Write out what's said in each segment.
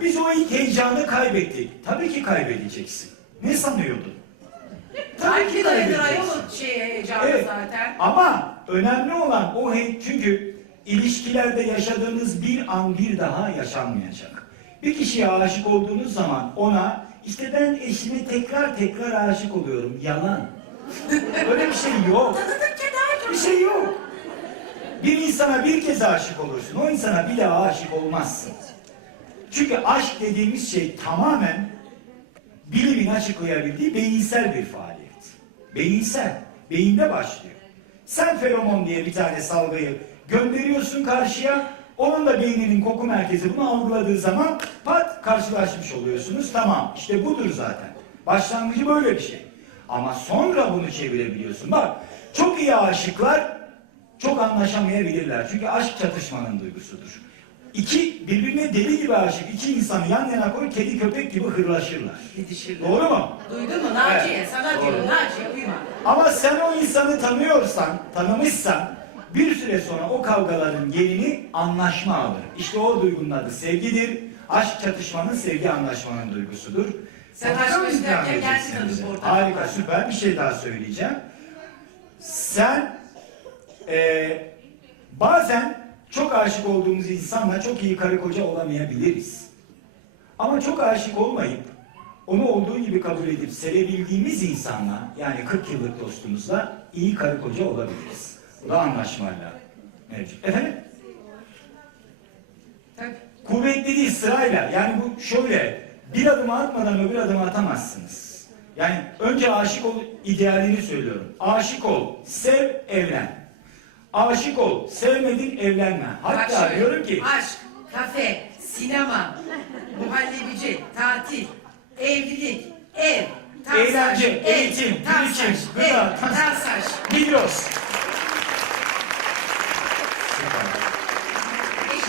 Biz o heyecanı kaybettik. Tabii ki kaybedeceksin. Ne sanıyordun? Sanki dayanır ayol kaybedeceksin. şey heyecanı Evet. zaten. Ama önemli olan o hey çünkü ilişkilerde yaşadığınız bir an bir daha yaşanmayacak. Bir kişiye aşık olduğunuz zaman ona işte ben eşime tekrar tekrar aşık oluyorum. Yalan. Öyle bir şey yok. Bir şey yok. Bir insana bir kez aşık olursun. O insana daha aşık olmazsın. Çünkü aşk dediğimiz şey tamamen bilimin açıklayabildiği beyinsel bir faaliyet. Beyinsel. Beyinde başlıyor. Sen feromon diye bir tane salgıyı gönderiyorsun karşıya. Onun da beyninin koku merkezi bunu algıladığı zaman pat karşılaşmış oluyorsunuz. Tamam işte budur zaten. Başlangıcı böyle bir şey. Ama sonra bunu çevirebiliyorsun. Bak çok iyi aşıklar çok anlaşamayabilirler. Çünkü aşk çatışmanın duygusudur. İki birbirine deli gibi aşık iki insanı yan yana koy kedi köpek gibi hırlaşırlar. Gidişirler. Doğru mu? Duydun mu Naciye? Evet, Sana diyorum Naciye uyma. Ama sen o insanı tanıyorsan, tanımışsan bir süre sonra o kavgaların yerini anlaşma alır. İşte o duygunun adı sevgidir. Aşk çatışmanın, sevgi anlaşmanın duygusudur. Sen aşk tabii orada. Harika, süper. Bir şey daha söyleyeceğim. Sen eee, bazen çok aşık olduğumuz insanla çok iyi karı koca olamayabiliriz. Ama çok aşık olmayıp onu olduğu gibi kabul edip sevebildiğimiz insanla yani 40 yıllık dostumuzla iyi karı koca olabiliriz. Bu da anlaşmayla mevcut. Efendim? Tabii. Kuvvetli değil sırayla. Yani bu şöyle bir adım atmadan öbür adımı atamazsınız. Yani önce aşık ol idealini söylüyorum. Aşık ol, sev, evlen. Aşık ol, sevmedin, evlenme. Hatta şöyle, diyorum ki Aşk, kafe, sinema, muhallebici, tatil, evlilik, ev, tansaj, Eğlence, ev, eğitim, tansaj, birikim, ev, gıda, tansaj. tansaj. Migros.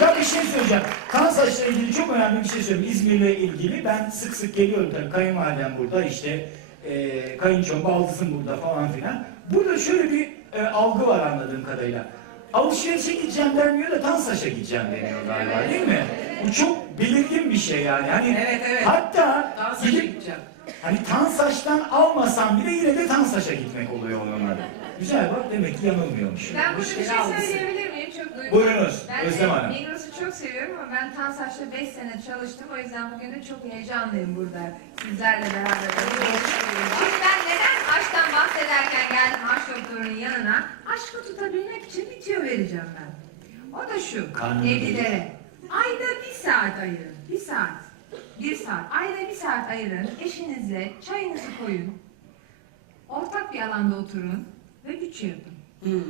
Ya bir şey söyleyeceğim. Kansaç'la ilgili çok önemli bir şey söyleyeyim. İzmir'le ilgili ben sık sık geliyorum tabii. Kayınvalidem burada işte e, kayınçom, baldızım burada falan filan. Burada şöyle bir e, algı var anladığım kadarıyla. Alışverişe gideceğim denmiyor da Tansaç'a gideceğim deniyor galiba değil mi? Bu çok belirgin bir şey yani. Hani Evet, evet. Hatta Tansaj'a gidip gideceğim. Hani Tansaç'tan almasam bile yine de Tansaç'a gitmek oluyor onun adı. Güzel bak demek ki yanılmıyormuş. Ben burada bir şey söyleyebilir miyim? Çok duygulu. Buyurunuz, Özlem Hanım. Çok seviyorum ama ben Tansaç'ta 5 sene çalıştım. O yüzden bugün de çok heyecanlıyım burada. Sizlerle beraber. Şimdi ben neden aşktan bahsederken geldim aşk doktorunun yanına? Aşkı tutabilmek için bir tüyo vereceğim ben. O da şu. Kanun evlilere. Ayda bir saat ayırın. Bir saat. Bir saat. Ayda bir saat ayırın. Eşinizle çayınızı koyun. Ortak bir alanda oturun ve bütçe yapın. Hmm.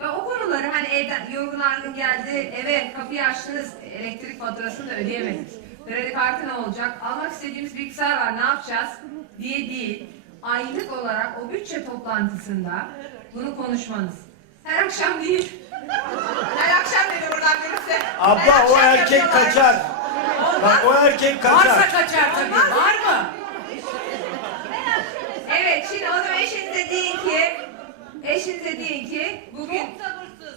Ya o konuları hani evden yorgun argın geldi, eve kapıyı açtınız, elektrik faturasını da ödeyemedik. Kredi kartı ne olacak? Almak istediğimiz bilgisayar var, ne yapacağız? diye değil. Aylık olarak o bütçe toplantısında bunu konuşmanız. Her akşam değil. Her akşam dedi buradan birisi. Her Abla o akşam erkek yapıyorlar. kaçar. Bak o erkek Varsa kaçar. kaçar tabii. Var mı? Evet, şimdi o zaman eşinize deyin ki, eşinize deyin ki, bugün,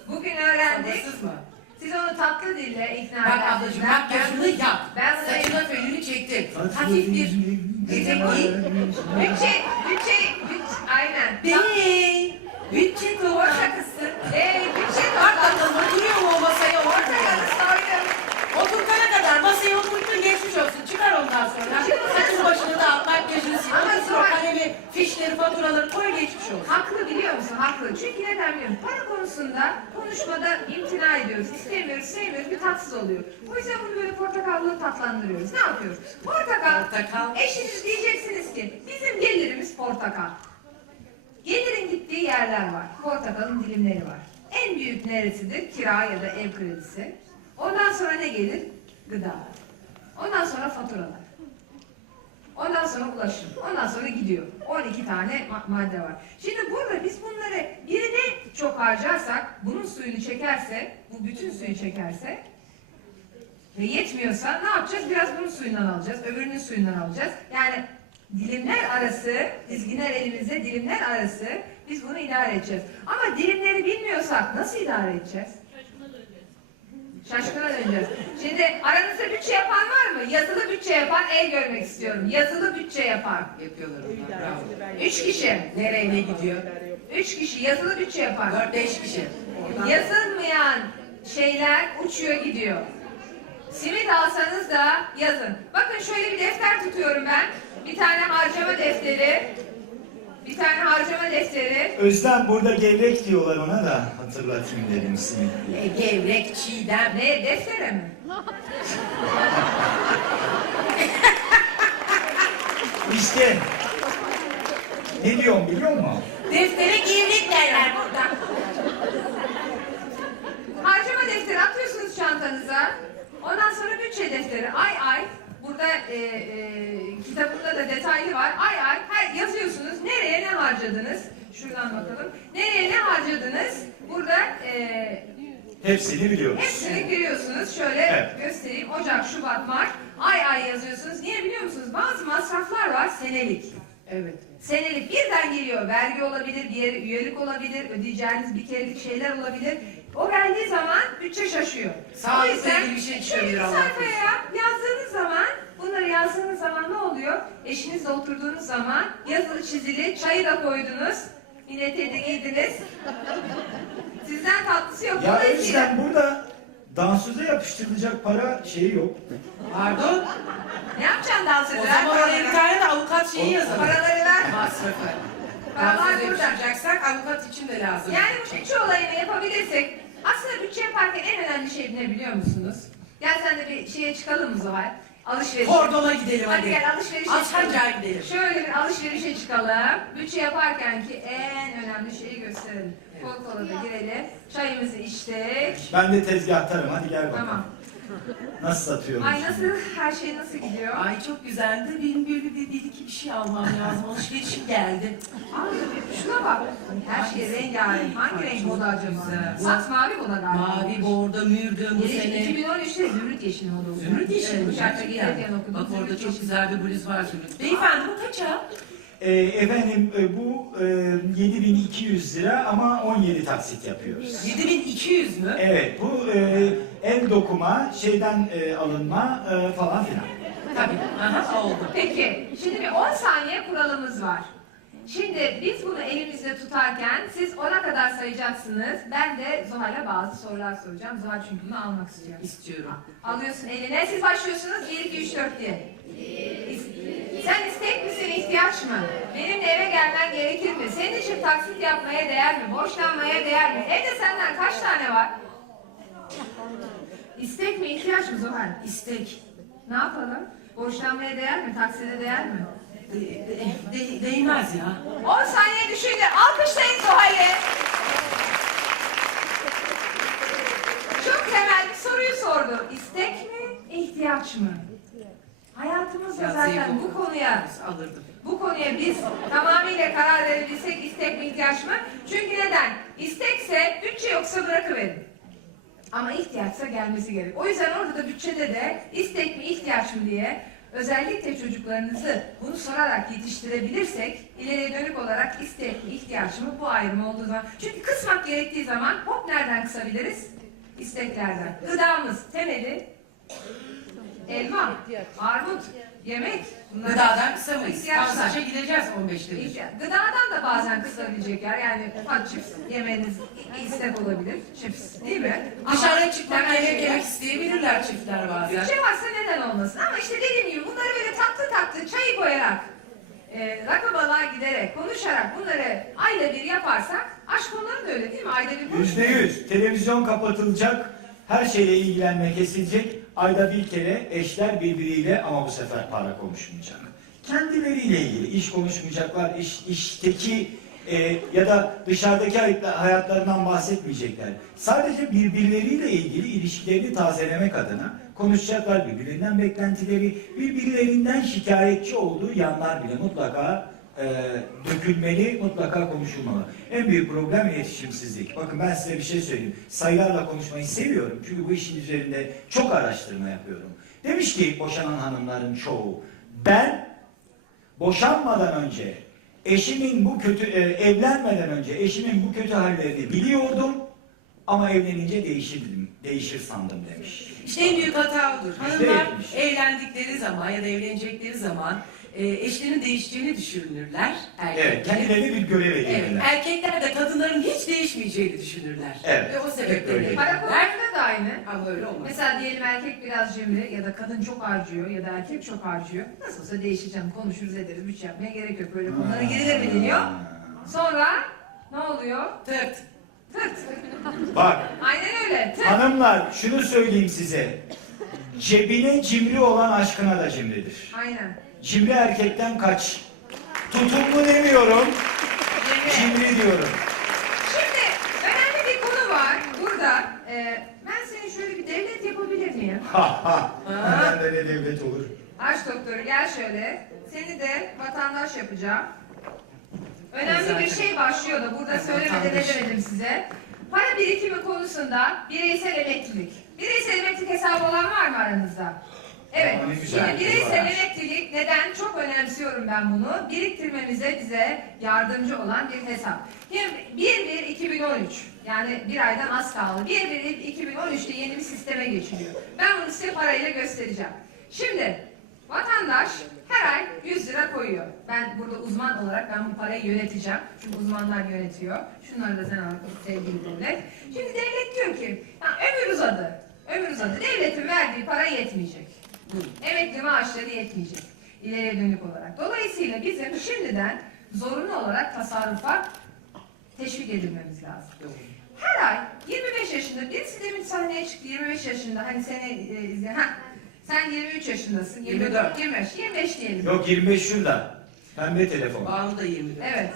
bugün öğrendik. Sabırsız mı? Siz onu tatlı dille ikna Bak edersiniz. ablacığım Ben- makyajını yap. Ben Saçına fönünü çektim. Hafif bir etek giy. Bütçe, bütçe, bütçe, aynen. Bey, bütçe Orta torta. kısım. Ee, bütçe orta bakalım oturuyor mu o masaya Orta soydum. Oturtana kadar masaya oturttun geçmiş olsun. Çıkar ondan sonra. Saçını başını da al, makyajını sil. Ama sonra- kalemi, fişleri, faturaları koy geçmiş olsun. Haklı biliyor musun? Haklı. Çünkü neden biliyor musun? Para konusunda konuşmada imtina ediyoruz. İstemiyoruz, sevmiyoruz, bir tatsız oluyor. O yüzden bunu böyle portakallı tatlandırıyoruz. Ne yapıyoruz? Portakal. Portakal. Eşiniz diyeceksiniz ki bizim gelirimiz portakal. Gelirin gittiği yerler var. Portakalın dilimleri var. En büyük neresidir? Kira ya da ev kredisi. Ondan sonra ne gelir? Gıda. Ondan sonra faturalar. Ondan sonra ulaşım. Ondan sonra gidiyor. 12 tane ma- madde var. Şimdi burada biz bunları birine çok harcarsak, bunun suyunu çekerse, bu bütün suyu çekerse ve yetmiyorsa ne yapacağız? Biraz bunun suyundan alacağız, öbürünün suyundan alacağız. Yani dilimler arası, dizginler elimizde dilimler arası biz bunu idare edeceğiz. Ama dilimleri bilmiyorsak nasıl idare edeceğiz? Şaşkına döneceğiz. Şimdi aranızda bütçe yapan var mı? Yazılı bütçe yapan el görmek istiyorum. Yazılı bütçe yapan. Yapıyorlar onlar. Bravo. Üç kişi. Nereye ne gidiyor? Üç kişi yazılı bütçe yapan. Dört beş kişi. Yazılmayan şeyler uçuyor gidiyor. Simit alsanız da yazın. Bakın şöyle bir defter tutuyorum ben. Bir tane harcama defteri. Bir tane harcama defteri. Özlem burada gevrek diyorlar ona da hatırlatayım dedim simit diye. E, gevrek, çiğdem. Ne deftere mi? İşte ne diyorum biliyor musun? Deftere gevrek derler burada. Harcama defteri atıyorsunuz çantanıza. Ondan sonra bütçe defteri. Ay ay. Burada e, e, kitabında da detaylı var. Ay ay her yazıyorsunuz. Nereye ne harcadınız? Şuradan bakalım. Nereye ne harcadınız? Burada e, Hepsini biliyoruz. hepsini giriyorsunuz. Şöyle Evet. göstereyim. Ocak, Şubat, Mart. Ay ay yazıyorsunuz. Niye biliyor musunuz? Bazı masraflar var senelik. Evet. Senelik birden geliyor. Vergi olabilir, diğer üyelik olabilir, ödeyeceğiniz bir kerelik şeyler olabilir. O geldiği zaman bütçe şaşıyor. Sağlıkla O yüzden ilgili bir şey şöyle çıkabilir bir Allah sayfaya yazdığınız zaman, bunları yazdığınız zaman ne oluyor? Eşinizle oturduğunuz zaman yazılı çizili, çayı da koydunuz. Yine eteği giydiniz. Sizden tatlısı yok. Ya Dolayısıyla Özlem burada dansöze yapıştırılacak para şeyi yok. Pardon. ne yapacaksın dans O eder? zaman oraya bir Paraları, tane de avukat şeyi yazalım. paraları ver. Masrafı. Paralar burada. yapacaksak avukat için de lazım. Yani bu bütçe olayını yapabilirsek aslında bütçe yaparken en önemli şey ne biliyor musunuz? Gel sen de bir şeye çıkalım mı Zuhal? Alışveriş. Kordona gidelim Hadi hadi. gel alışverişe Alsancak'a çıkalım. gidelim. Şöyle bir alışverişe çıkalım. Bütçe yaparken ki en önemli şeyi gösterelim. Kol kola da girelim. Çayımızı içtik. Ben de tezgahtarım hadi gel bakalım. Tamam. Nasıl satıyormuş? Ay nasıl, her şey nasıl gidiyor? Ay çok güzeldi. Benim böyle bir, bir iki bir şey almam lazım. Alışverişim geldi. Ay şuna bak. Her şey rengarenk. Hangi renk moda acaba? Güzel. Masmavi moda galiba. Mavi, bordo, mürdü bu sene. 2013'te zümrüt yeşili moda oldu. Zümrüt yeşili Evet, mi? uçakta Gerçekten. gelirken okudum. Bak orada çok güzel bir bluz var Zümrüt. Beyefendi bu kaça? Ee, efendim e, bu e, 7200 lira ama 17 taksit yapıyoruz. 7200 mü? Evet bu e, el dokuma, şeyden e, alınma e, falan filan. Tabii. Aha oldu. Peki, şimdi bir 10 saniye kuralımız var. Şimdi biz bunu elimizde tutarken siz ona kadar sayacaksınız. Ben de Zuhal'e bazı sorular soracağım. Zuhal çünkü bunu almak istiyor. İstiyorum. Alıyorsun eline, siz başlıyorsunuz 1, 2, 3, 4 diye. Sen istek misin, ihtiyaç mı? Benimle eve gelmen gerekir mi? Senin için taksit yapmaya değer mi? Borçlanmaya değer mi? Evde senden kaç tane var? İstek mi, ihtiyaç mı Zuhal? İstek. Ne yapalım? Borçlanmaya değer mi? Takside değer mi? De, de, de- değmez ya. 10 saniye düşündü. Alkışlayın Zuhal'i. Çok temel bir soruyu sordu. İstek mi, ihtiyaç mı? Hayatımızda Ya zaten bu konuya Alırdım. bu konuya biz tamamıyla karar verebilsek istek mi ihtiyaç mı? Çünkü neden? İstekse bütçe yoksa bırakıverin. Ama ihtiyaçsa gelmesi gerek. O yüzden orada da bütçede de istek mi ihtiyaç mı diye özellikle çocuklarınızı bunu sorarak yetiştirebilirsek ileriye dönük olarak istek mi ihtiyaç mı bu ayrım olduğu zaman. Çünkü kısmak gerektiği zaman hop nereden kısabiliriz? İsteklerden. Gıdamız temeli elma, armut, yemek. Bunlar Gıdadan kısamayız. Pasaja gideceğiz 15 lira. İhtiyaç. Gıdadan da bazen kısabilecek yer. Yani ufak cips yemeniz istek olabilir. Cips değil mi? Dışarı çıkmak yemek şeyler- yemek isteyebilirler çiftler bazen. Bütçe varsa neden olmasın? Ama işte dediğim gibi bunları böyle tatlı tatlı çayı koyarak, e, rakı balığa giderek, konuşarak bunları ayda bir yaparsak, aşk konuları da öyle değil mi? Ayda bir Yüzde yüz. Televizyon kapatılacak, her şeyle ilgilenme kesilecek. Ayda bir kere eşler birbiriyle ama bu sefer para konuşmayacak. Kendileriyle ilgili iş konuşmayacaklar, iş, işteki e, ya da dışarıdaki hayat- hayatlarından bahsetmeyecekler. Sadece birbirleriyle ilgili ilişkilerini tazelemek adına konuşacaklar. Birbirlerinden beklentileri, birbirlerinden şikayetçi olduğu yanlar bile mutlaka e, dökülmeli, mutlaka konuşulmalı. En büyük problem iletişimsizlik. Bakın ben size bir şey söyleyeyim. Sayılarla konuşmayı seviyorum. Çünkü bu işin üzerinde çok araştırma yapıyorum. Demiş ki boşanan hanımların çoğu, ben boşanmadan önce eşimin bu kötü, e, evlenmeden önce eşimin bu kötü hallerini biliyordum ama evlenince değişirdim değişir sandım demiş. İşte en büyük hata odur. Yüzde Hanımlar evlendikleri zaman ya da evlenecekleri zaman e, eşlerinin değişeceğini düşünürler. Evet, Erkekler. kendilerini bir görev Evet, edinirler. erkekler de kadınların hiç değişmeyeceğini düşünürler. Evet, Ve o sebeple öyle. Para konusunda da aynı. Ama öyle olmaz. Mesela diyelim erkek biraz cimri ya da kadın çok harcıyor ya da erkek çok harcıyor. Nasıl olsa değişeceğim, konuşuruz ederiz, bütçe yapmaya gerek yok. Böyle konulara girilir mi deniyor. Sonra ne oluyor? Tırt. Tırt. Bak, Aynen öyle. Tırt. hanımlar şunu söyleyeyim size. Cebine cimri olan aşkına da cimridir. Aynen. Cimri erkekten kaç. Tutumlu demiyorum, Cimri. diyorum. Şimdi önemli bir konu var burada. Ee, ben seni şöyle bir devlet yapabilir miyim? Ha ha. De ne devlet olur. Aç doktoru gel şöyle. Seni de vatandaş yapacağım. Önemli bir şey başlıyor da burada söylemeden edemedim size. Para birikimi konusunda bireysel emeklilik. Bireysel emeklilik hesabı olan var mı aranızda? Evet. Güzel. Şimdi bireysel emeklilik neden çok önemsiyorum ben bunu? Biriktirmemize bize yardımcı olan bir hesap. Şimdi 1-1-2013 yani bir aydan az kaldı. 1-1-2013'te yeni bir sisteme geçiliyor. Ben bunu size parayla göstereceğim. Şimdi vatandaş her ay 100 lira koyuyor. Ben burada uzman olarak ben bu parayı yöneteceğim. Çünkü uzmanlar yönetiyor. Şunları da sen al sevgili devlet. Şimdi devlet diyor ki ya ömür uzadı. Ömür uzadı. Devletin verdiği para yetmeyecek. Emekli maaşları yetmeyecek. İleriye dönük olarak. Dolayısıyla bizim şimdiden zorunlu olarak tasarrufa teşvik edilmemiz lazım. Her ay 25 yaşında birisi demin sahneye çıktı 25 yaşında hani seni e, izle ha sen 23 yaşındasın 24 25 25 diyelim. Yok 25 şurada. Pembe telefon. Bağlı da 24. Evet.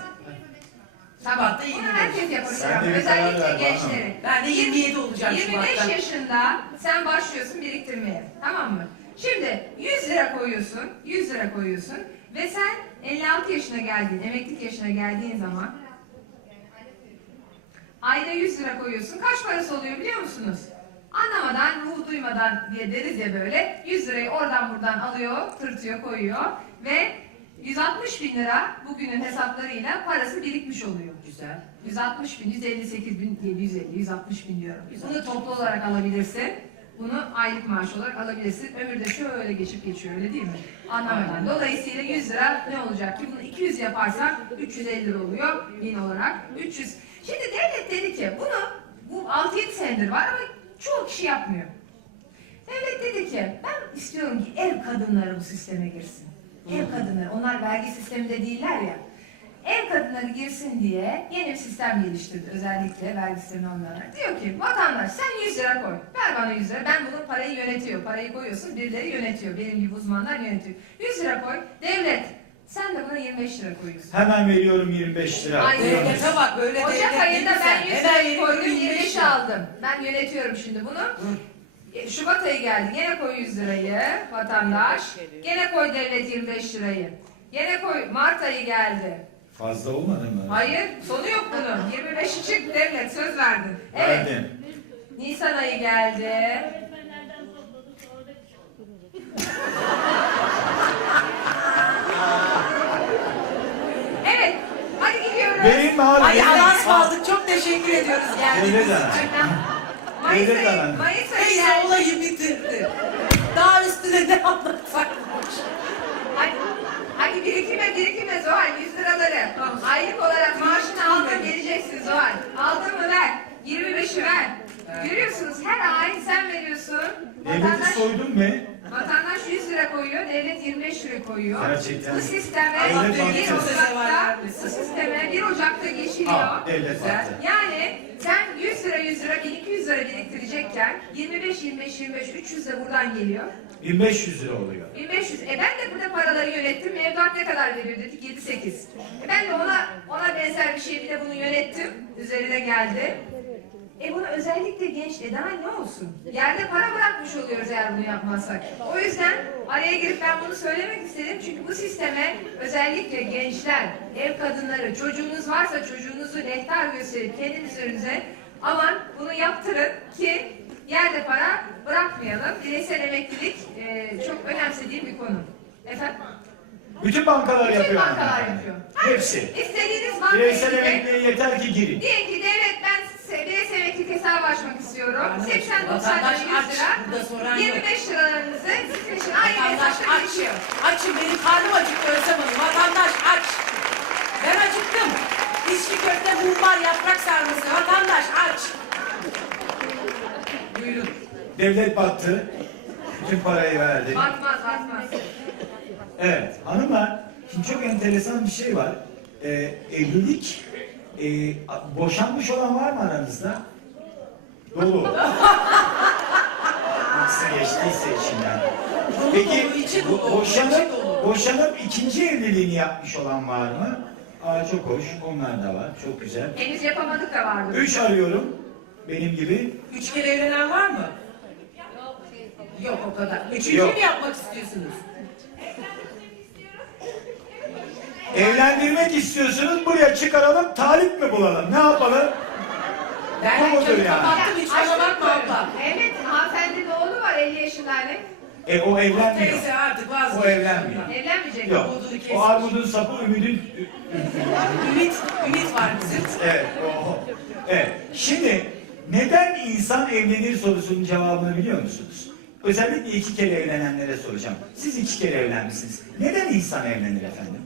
Şubat'ta Bunu 25. herkes yapacak. Özellikle bana. gençlerin. Ben de 27 olacağım 25 Şubat'ta. yaşında sen başlıyorsun biriktirmeye. Tamam mı? Şimdi 100 lira koyuyorsun. 100 lira koyuyorsun. Ve sen 56 yaşına geldiğin, emeklilik yaşına geldiğin zaman ayda 100 lira koyuyorsun. Kaç parası oluyor biliyor musunuz? Anlamadan, ruhu duymadan diye deriz ya böyle. 100 lirayı oradan buradan alıyor, tırtıyor, koyuyor. Ve 160 bin lira bugünün hesaplarıyla parası birikmiş oluyor. Güzel. 160 bin, 158 bin, 750, 160 bin diyorum. Bunu toplu olarak alabilirsin. Bunu aylık maaş olarak alabilirsin. Ömürde şöyle geçip geçiyor öyle değil mi? Anlamadan. Dolayısıyla 100 lira ne olacak ki? Bunu 200 yaparsak 350 lira oluyor bin olarak. 300. Şimdi devlet dedi ki bunu bu 6-7 senedir var ama çoğu kişi yapmıyor. Devlet dedi ki ben istiyorum ki ev kadınları bu sisteme girsin. Ev kadınları, onlar vergi sisteminde değiller ya. Ev kadınları girsin diye yeni bir sistem geliştirdi özellikle vergi sistemi. Diyor ki vatandaş sen 100 lira koy. Ver bana 100 lira. Ben bunu parayı yönetiyor. Parayı koyuyorsun birileri yönetiyor. Benim gibi uzmanlar yönetiyor. 100 lira koy. Devlet sen de buna 25 lira koyuyorsun. Hemen veriyorum 25 lira. Aynen. Buyurun. Devlete bak böyle Ocak devlet ayında değil ben sen. 100 Hemen lirayı koydum veriyorum 25 25 lira. aldım. Ben yönetiyorum şimdi bunu. E, Şubat ayı geldi. Gene koy 100 lirayı vatandaş. Gene koy devlet 25 lirayı. Gene koy Mart ayı geldi. Fazla olmadı mı? Hayır sonu yok bunun. 25'i çık devlet söz verdin. Evet. Verdim. Nisan ayı geldi. Evet. Hadi gidiyoruz. Benim abi. Ay Allah'a ısmarladık. Çok teşekkür ediyoruz geldiğiniz Devlet için. ana. Mayıs Devlet ayı, alanı. Mayıs ayı Neyse geldi. olayı bitirdi. Daha üstüne ne anlatsak? Hadi, hadi birikime birikime Zuhal 100 liraları. Aylık olarak maaşını aldın vereceksin Zuhal. Aldın mı ver. 25'i ver. Görüyorsunuz her ay sen veriyorsun. Devleti Vatandaş, soydun mu? Vatandaş 100 lira koyuyor, devlet 25 lira koyuyor. Gerçekten. Bu sisteme Allah 1 devlet size zeval Ocak'ta, bu sisteme 1 Ocak'ta geçiliyor. Al devlet. Yani sen 100 lira 100 lira 1200 lira biriktirecekken 25 25 25 300 de buradan geliyor. 1500 lira oluyor. 1500. E ben de burada paraları yönettim. Mevduat ne kadar veriyor dedik? 7-8. E ben de ona ona benzer bir şey bir de bunu yönettim. Üzerine geldi. E bunu özellikle genç e daha ne olsun? Yerde para bırakmış oluyoruz eğer bunu yapmazsak. O yüzden araya girip ben bunu söylemek istedim. Çünkü bu sisteme özellikle gençler, ev kadınları, çocuğunuz varsa çocuğunuzu rehber gösterip kendi üzerinize aman bunu yaptırın ki yerde para bırakmayalım. Bireysel emeklilik e, çok önemsediğim bir konu. Efendim? Bütün bankalar Bütün yapıyor. bankalar hanımefendi. yapıyor. Hepsi. İstediğiniz bankaya Bireysel emekliye yeter ki girin. Diyelim ki devlet ben size bireysel hesabı açmak istiyorum. istiyorum. Karnım 80 acıktı. 90 Vatandaş 100 aç. lira. Burada soran yok. 25 liralarınızı sizin için aynı Vatandaş hesapta aç. geçiyor. Açım benim karnım acıktı Özlem Hanım. Vatandaş aç. Ben acıktım. İçli köfte, mumbar, yaprak sarması. Vatandaş aç. Buyurun. Devlet battı. Bütün parayı verdi. Batmaz batmaz. Evet hanımlar şimdi çok enteresan bir şey var. Ee, evlilik e, boşanmış olan var mı aranızda? Dolu. Nasıl geçtiyse içinden. Peki dolu, boşanıp, boşanıp ikinci evliliğini yapmış olan var mı? Aa, çok hoş. Onlar da var. Çok güzel. Henüz yapamadık da vardı. Üç arıyorum. Benim gibi. Üç kere evlenen var mı? Yok o kadar. Üçüncü Yok. mü yapmak istiyorsunuz? Evlendirmek istiyorsunuz. Buraya çıkaralım. Talip mi bulalım? Ne yapalım? Ben dükkanı yani? kapattım hiç bana bakma abla. Evet hanımefendinin oğlu var 50 yaşında anne. E o evlenmiyor. Teyze artık vazgeç. O evlenmiyor. Evlenmeyecek. Yok. Umudunu. O armudun sapı ümidin... Ümit, ümit var bizim. Evet. O, evet. Şimdi neden insan evlenir sorusunun cevabını biliyor musunuz? Özellikle iki kere evlenenlere soracağım. Siz iki kere evlenmişsiniz. Neden insan evlenir efendim?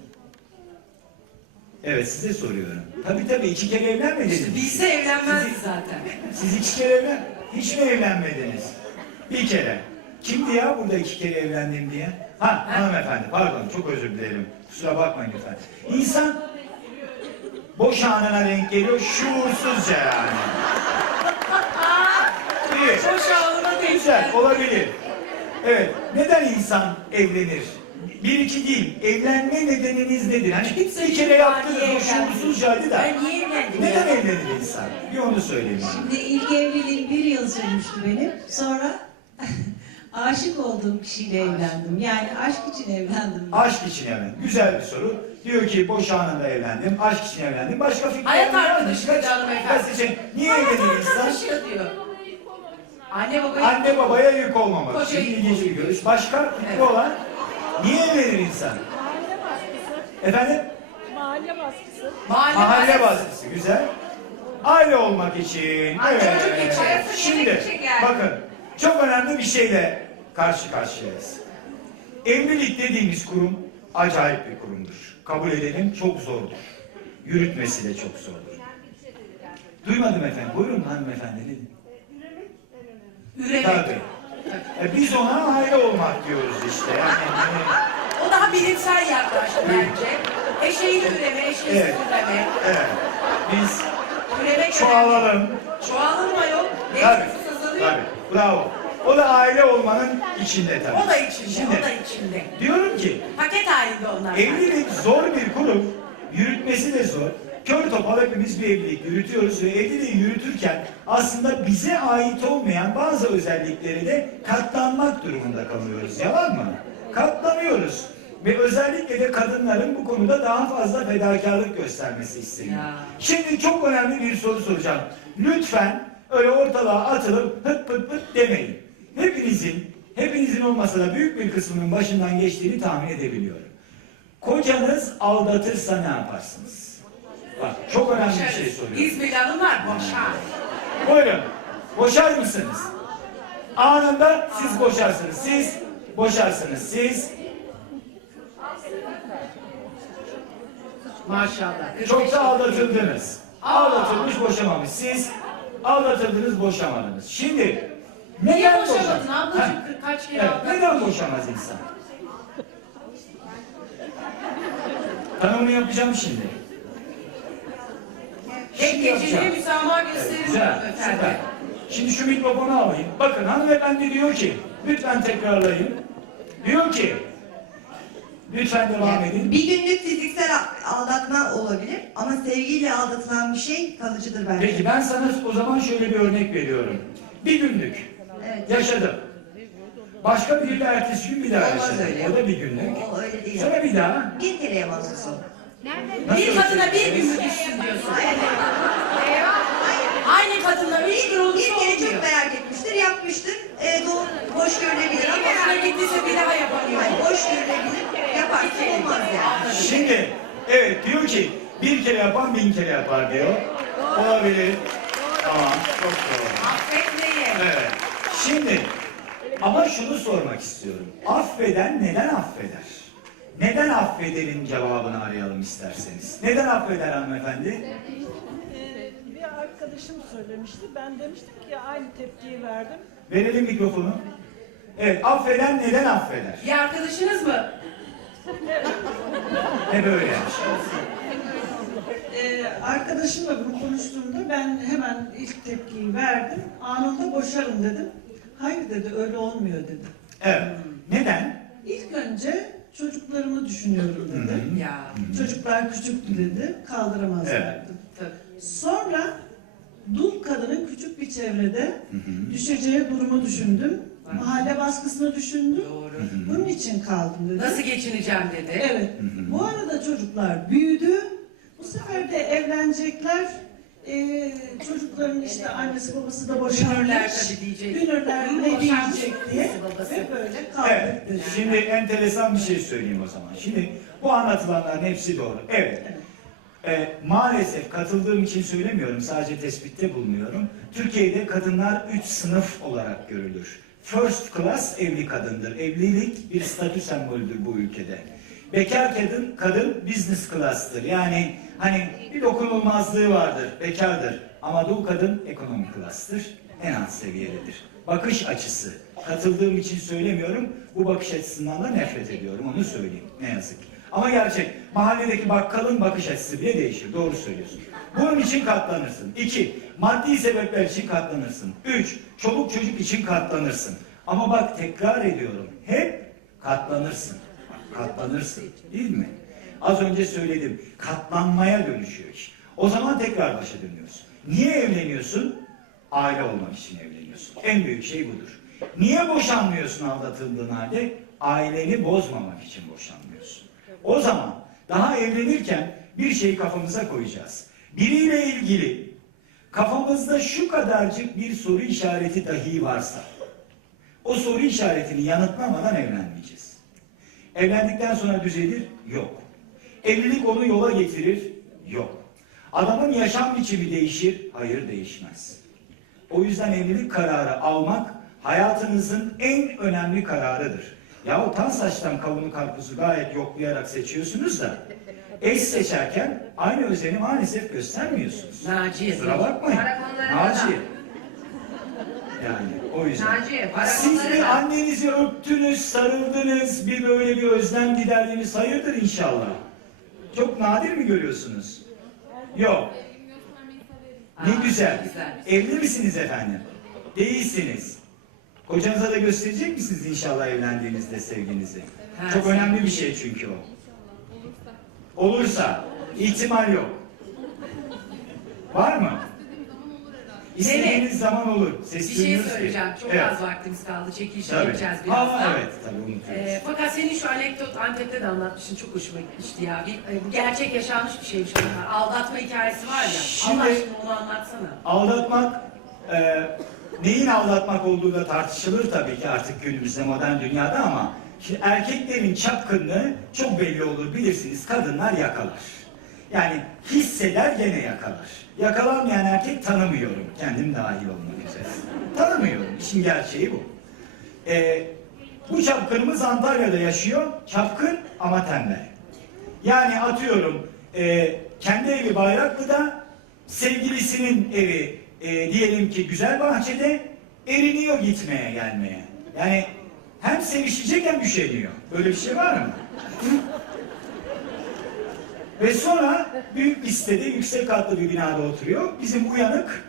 Evet size soruyorum. Tabii tabii iki kere evlenmediniz. İşte bilse evlenmezdi zaten. Siz iki kere evlen... Hiç mi evlenmediniz? Bir kere. Kimdi ya burada iki kere evlendim diye? Ha hanımefendi pardon çok özür dilerim. Kusura bakmayın lütfen. İnsan boş anına denk geliyor şuursuzca yani. İyi. Boş ağlına değil. Güzel olabilir. Evet. Neden insan evlenir? Bir iki değil. Evlenme nedeniniz nedir? Hani Kimse bir kere bilmiyor yaptınız şuursuzcaydı da. Ben niye evlendim Neden ya? evlenir insan? Bir onu söyleyin bana. Şimdi ilk evliliğim bir yıl sürmüştü benim. Sonra aşık olduğum kişiyle evlendim. Yani aşk için evlendim. Aşk için evlendim. Güzel bir soru. Diyor ki boş anında evlendim, aşk için evlendim. Başka fikir Hayat var mı? arkadaşı dedi hanımefendi. İçin? Niye evlenir insan? arkadaşı diyor. Anne babaya Anne babaya yük olmamak için. Kocayı İlginç bir yük görüş. Başka fikri Evet. olan niye evlenir insan? Efendim? Mahalle baskısı. mahalle, Mahalle baskısı. baskısı. Güzel. Aile olmak için. Ay, Evet. çocuk için. Şimdi bakın çok önemli bir şeyle karşı karşıyayız. Evlilik dediğimiz kurum acayip bir kurumdur. Kabul edelim çok zordur. Yürütmesi de çok zordur. Duymadım efendim. Buyurun hanımefendi. ne- Üremek. Tabii. E, biz ona aile olmak diyoruz işte. Yani, hani, O daha bilimsel yaklaştı bence. Eşeğini üreme, eşeğini Evet. üreme. evet. Biz Üremek önemli. çoğalalım. Çoğalır mı yok? Tabii. Nefessiz azalıyor. Tabii. Bravo. O da aile olmanın içinde tabii. O da içinde, Şimdi, o da içinde. diyorum ki Paket halinde onlar. evlilik zor bir kurum. Yürütmesi de zor. Kör topal hepimiz bir evlilik yürütüyoruz ve evliliği yürütürken aslında bize ait olmayan bazı özellikleri de katlanmak durumunda kalıyoruz. Yalan mı? Katlanıyoruz. Ve özellikle de kadınların bu konuda daha fazla fedakarlık göstermesi isteniyor. Şimdi çok önemli bir soru soracağım. Lütfen öyle ortalığa atılıp hıt pıt pıt demeyin. Hepinizin, hepinizin olmasa da büyük bir kısmının başından geçtiğini tahmin edebiliyorum. Kocanız aldatırsa ne yaparsınız? Bak çok önemli bir şey soruyorum. İzmir Hanım var, boşar. Buyurun. Boşar mısınız? Anında siz boşarsınız. Siz boşarsınız. Siz Maşallah. çok da aldatıldınız. Aldatılmış boşamamış. Siz aldatıldınız boşamadınız. Şimdi Niye neden boşamadın boşam- ablacığım? Ha, Kaç kere Evet, aldattın? neden boşamaz insan? Tanımını yapacağım şimdi. Şimdi geceliğe yapacağım. müsamaha gösterir güzel, süper. Şimdi şu mikrofonu alayım. Bakın hanımefendi diyor ki, lütfen tekrarlayın. Diyor ki, lütfen devam edin. Bir günlük fiziksel aldatma olabilir ama sevgiyle aldatılan bir şey kalıcıdır bence. Peki ben sana o zaman şöyle bir örnek veriyorum. Bir günlük Evet. yaşadım. Başka biriyle ertesi gün bir daha Olmaz yaşadım. öyle. O da bir günlük. O öyle değil. Sonra bir daha. Bir kere yamalısın. Nasıl Bir kadına bir gün ölçeceksiniz? mü düşsün diyorsun? Hayır. Aynı kadınla üç gün Bir, olursa bir kere olmuyor. çok merak etmiştir, yapmıştır. E, doğru, boş görülebilir ama Hoşuna gittiyse bir daha yapamıyor. Hayır, boş görülebilir, yaparsa olmaz yani. Şimdi evet diyor ki bir kere yapan bin kere yapar diyor. Olabilir. Tamam, çok doğru. Affetmeyin. Evet. Şimdi ama şunu sormak istiyorum. Affeden neden affeder? Neden affederin cevabını arayalım isterseniz. Neden affeder hanımefendi? Ee, bir arkadaşım söylemişti. Ben demiştim ki aynı tepkiyi verdim. Verelim mikrofonu. Evet, affeden neden affeder? Bir arkadaşınız mı? Ne böyle? Ee, arkadaşımla bunu konuştuğumda ben hemen ilk tepkiyi verdim. Anında boşarım dedim. Hayır dedi öyle olmuyor dedi. Evet. Neden? İlk önce çocuklarımı düşünüyorum dedi. Ya. Çocuklar küçüktü dedi. Kaldıramazlardı. Tabii. Sonra dul kadının küçük bir çevrede düşeceği durumu düşündüm. Mahalle baskısını düşündüm. Doğru. Bunun için kaldım dedi. Nasıl geçineceğim dedi. Evet. Bu arada çocuklar büyüdü. Bu sefer de evlenecekler. Ee, çocukların işte annesi babası da boşanmış. Dünürler tabii diyecek. Dünürler ne diyecek diye. babası. Ve böyle kaldık Evet. Şimdi enteresan bir şey söyleyeyim o zaman. Şimdi bu anlatılanların hepsi doğru. Evet. Ee, maalesef katıldığım için söylemiyorum, sadece tespitte bulunuyorum. Türkiye'de kadınlar üç sınıf olarak görülür. First class evli kadındır. Evlilik bir statü sembolüdür bu ülkede. Bekar kadın, kadın business class'tır. Yani hani bir dokunulmazlığı vardır, bekardır. Ama dul kadın ekonomik class'tır. En alt seviyededir. Bakış açısı. Katıldığım için söylemiyorum. Bu bakış açısından da nefret ediyorum. Onu söyleyeyim. Ne yazık ki. Ama gerçek. Mahalledeki bakkalın bakış açısı bile değişir. Doğru söylüyorsun. Bunun için katlanırsın. İki, maddi sebepler için katlanırsın. Üç, çoluk çocuk için katlanırsın. Ama bak tekrar ediyorum. Hep katlanırsın. Katlanırsın. Değil mi? Az önce söyledim. Katlanmaya dönüşüyor iş. O zaman tekrar başa dönüyorsun. Niye evleniyorsun? Aile olmak için evleniyorsun. En büyük şey budur. Niye boşanmıyorsun aldatıldığın halde? Aileni bozmamak için boşanmıyorsun. O zaman daha evlenirken bir şeyi kafamıza koyacağız. Biriyle ilgili kafamızda şu kadarcık bir soru işareti dahi varsa o soru işaretini yanıtlamadan evlenmeyeceğiz. Evlendikten sonra düzelir? Yok. Evlilik onu yola getirir? Yok. Adamın yaşam biçimi değişir? Hayır değişmez. O yüzden evlilik kararı almak hayatınızın en önemli kararıdır. Ya o tan saçtan kavunu karpuzu gayet yoklayarak seçiyorsunuz da eş seçerken aynı özeni maalesef göstermiyorsunuz. Naciye. Kusura bakmayın. Naciye. Yani o yüzden. Naciye, Siz da- annenizi öptünüz, sarıldınız, bir böyle bir özlem giderdiniz. Hayırdır inşallah. Çok nadir mi görüyorsunuz? Yok. Ne Aa, güzel. güzel. Evli misiniz efendim? Değilsiniz. Kocanıza da gösterecek misiniz inşallah evlendiğinizde sevginizi? Ha, Çok önemli bir şey çünkü o. Olursa. ihtimal yok. Var mı? İstediğiniz zaman olur. Ses Bir şey duyuyoruz ki. söyleyeceğim. Çok Evet. az vaktimiz kaldı. Çekilişe Tabii. yapacağız birazdan. Aa, evet tabii unutuyoruz. Ee, fakat senin şu anekdot Antep'te de anlatmışsın çok hoşuma gitmişti ya. Bir, e, bu gerçek yaşanmış bir şeymiş onlar. Aldatma hikayesi var ya. Şimdi- Allah aşkına onu anlatsana. Aldatmak, e, neyin aldatmak olduğu da tartışılır tabii ki artık günümüzde modern dünyada ama şimdi erkeklerin çapkınlığı çok belli olur bilirsiniz. Kadınlar yakalar. Yani hisseder gene yakalar. Yakalanmayan erkek tanımıyorum. Kendim dahil olmak üzere. Tanımıyorum. İşin gerçeği bu. E, bu çapkınımız Antalya'da yaşıyor. Çapkın ama tembel. Yani atıyorum e, kendi evi Bayraklı'da, sevgilisinin evi e, diyelim ki Güzelbahçe'de eriniyor gitmeye gelmeye. Yani hem sevişecek hem üşeniyor. Böyle bir şey var mı? Ve sonra büyük bir sitede yüksek katlı bir binada oturuyor. Bizim uyanık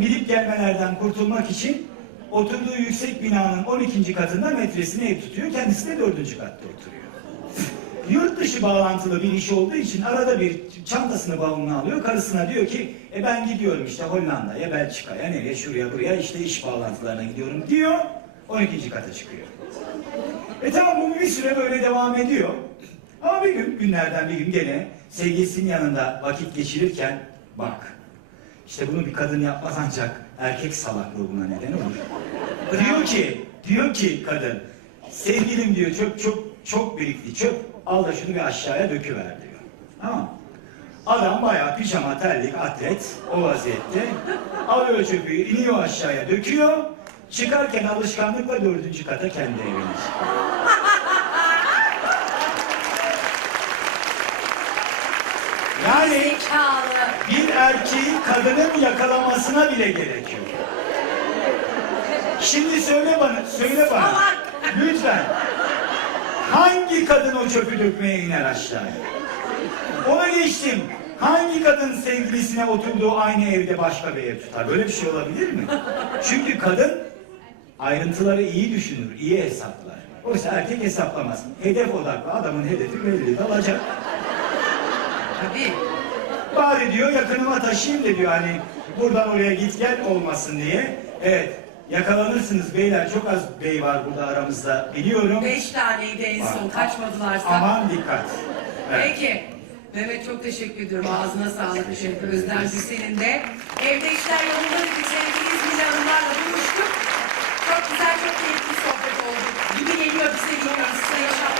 gidip gelmelerden kurtulmak için oturduğu yüksek binanın 12. katında metresini ev tutuyor. Kendisi de 4. katta oturuyor. Yurt dışı bağlantılı bir iş olduğu için arada bir çantasını bavuluna alıyor. Karısına diyor ki e ben gidiyorum işte Hollanda'ya, Belçika'ya, nereye, şuraya, buraya işte iş bağlantılarına gidiyorum diyor. 12. kata çıkıyor. E tamam bu bir süre böyle devam ediyor. Ama bir gün, günlerden bir gün gene sevgilisinin yanında vakit geçirirken bak. işte bunu bir kadın yapmaz ancak erkek salaklığı buna neden olur. diyor ki, diyor ki kadın, sevgilim diyor çok çok çok birikti çöp al da şunu bir aşağıya döküver diyor. Tamam? Adam bayağı pijama, terlik, atlet o vaziyette. Alıyor çöpü, iniyor aşağıya, döküyor. Çıkarken alışkanlıkla dördüncü kata kendi evine. Yani Zekalı. bir erkeğin kadının yakalamasına bile gerek yok. Şimdi söyle bana, söyle bana. Lütfen. Hangi kadın o çöpü dökmeye iner aşağıya? Ona geçtim. Hangi kadın sevgilisine oturduğu aynı evde başka bir ev tutar? Böyle bir şey olabilir mi? Çünkü kadın ayrıntıları iyi düşünür, iyi hesaplar. Oysa erkek hesaplamaz. Hedef odaklı adamın hedefi belli dalacak. Bari diyor yakınıma taşıyayım da diyor hani buradan oraya git gel olmasın diye. Evet yakalanırsınız beyler çok az bey var burada aramızda biliyorum. Beş taneydi en son. Kaçmadılarsa. Aman dikkat. Evet. Peki. Mehmet çok teşekkür ediyorum. Ağzına sağlık. Teşekkür Özlem senin de. Evde işler yolunda dedik. Sevgili İzmir Hanımlarla buluştuk. Çok güzel, çok keyifli sohbet oldu. Gibi geliyor bize geliyor. Size